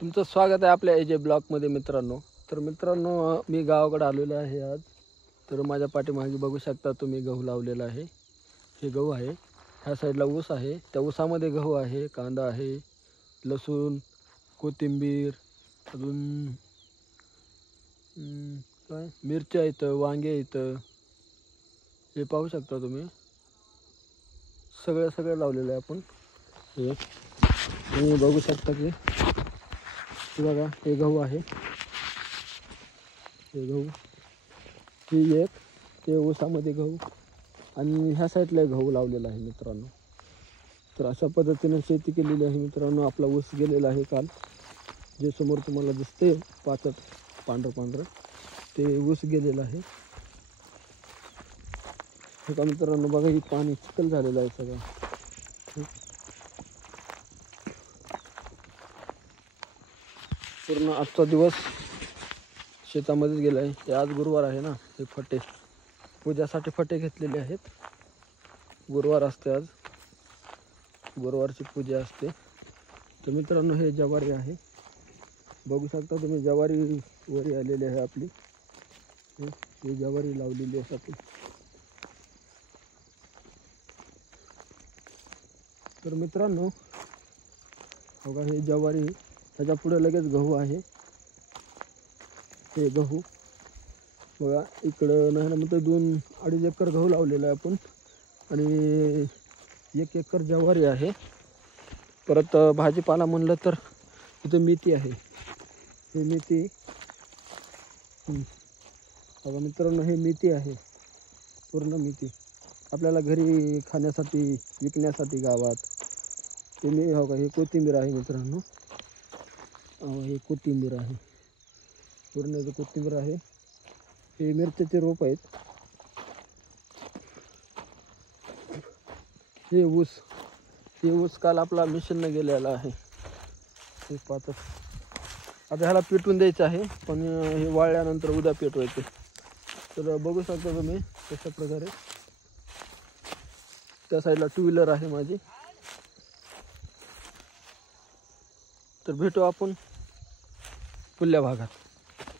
तुमचं स्वागत आहे आपल्या एजे ब्लॉगमध्ये मित्रांनो। तर मित्रांनो मी गावाकडे आलेलो आहे आज। तर माझ्या पाठीमागे बघू शकता तुम्ही गहू लावलेला आहे। हे गहू आहे, ह्या साईडला ऊस आहे, त्या ऊसामध्ये गहू आहे, कांदा आहे, लसूण, कोथिंबीर, अजून काय मिरच्या आहेत, वांगे आहेत। हे पाहू शकता तुम्ही, सगळं लावलेलं आहे आपण। हे तुम्ही बघू शकता की बघा हे गहू आहे, हे गहू, ही एक ते ऊसामध्ये गहू आणि ह्या साईडला गहू लावलेला आहे मित्रांनो। तर अशा पद्धतीने शेती केलेली आहे मित्रांनो। आपला ऊस गेलेला आहे काल, जे समोर तुम्हाला दिसते पाचट पांढरं ते ऊस गेलेला आहे। हे का मित्रांनो बघा, ही पाणी चिखल झालेलं आहे सगळं, पूर्ण आजचा दिवस शेतामध्येच गेला आहे। हे आज गुरुवार आहे ना, हे फटे पूजासाठी फटे घेतलेले आहेत। गुरुवार असते आज, गुरुवारची पूजा असते। तर मित्रांनो हे ज्वारी आहे, बघू शकता तुम्ही, ज्वारी वरी आलेली आहे आपली। ही ज्वारी लावलेली आहे आपली। तर मित्रांनो बघा हे ज्वारी, त्याच्या पुढे लगेच गहू आहे। हे गहू बघा, इकडं नाही ना म्हणतो 2-2.5 एकर गहू लावलेला आहे आपण, आणि 1 एकर ज्वारी आहे। परत भाजीपाला म्हणलं तर इथं मेथी आहे, हे मेथी बघा मित्रांनो, हे मेथी आहे, पूर्ण मेथी आपल्याला घरी खाण्यासाठी, विकण्यासाठी गावात। ते मी हो का, हे कोथिंबीर आहे मित्रांनो, हे कोथिंबीर आहे, पूर्ण कोथिंबीर आहे। हे मिरच्याचे रोप आहेत। हे ऊस काल आपला मिशनने गेलेला आहे। हे पाहतात, आता ह्याला पेटवून द्यायचं आहे, पण हे वाळल्यानंतर उद्या पेटवायचे। तर बघू शकता तुम्ही कशा प्रकारे, त्या साईडला 2 व्हीलर आहे माझी। तर भेटू आपण पुढल्या भागात।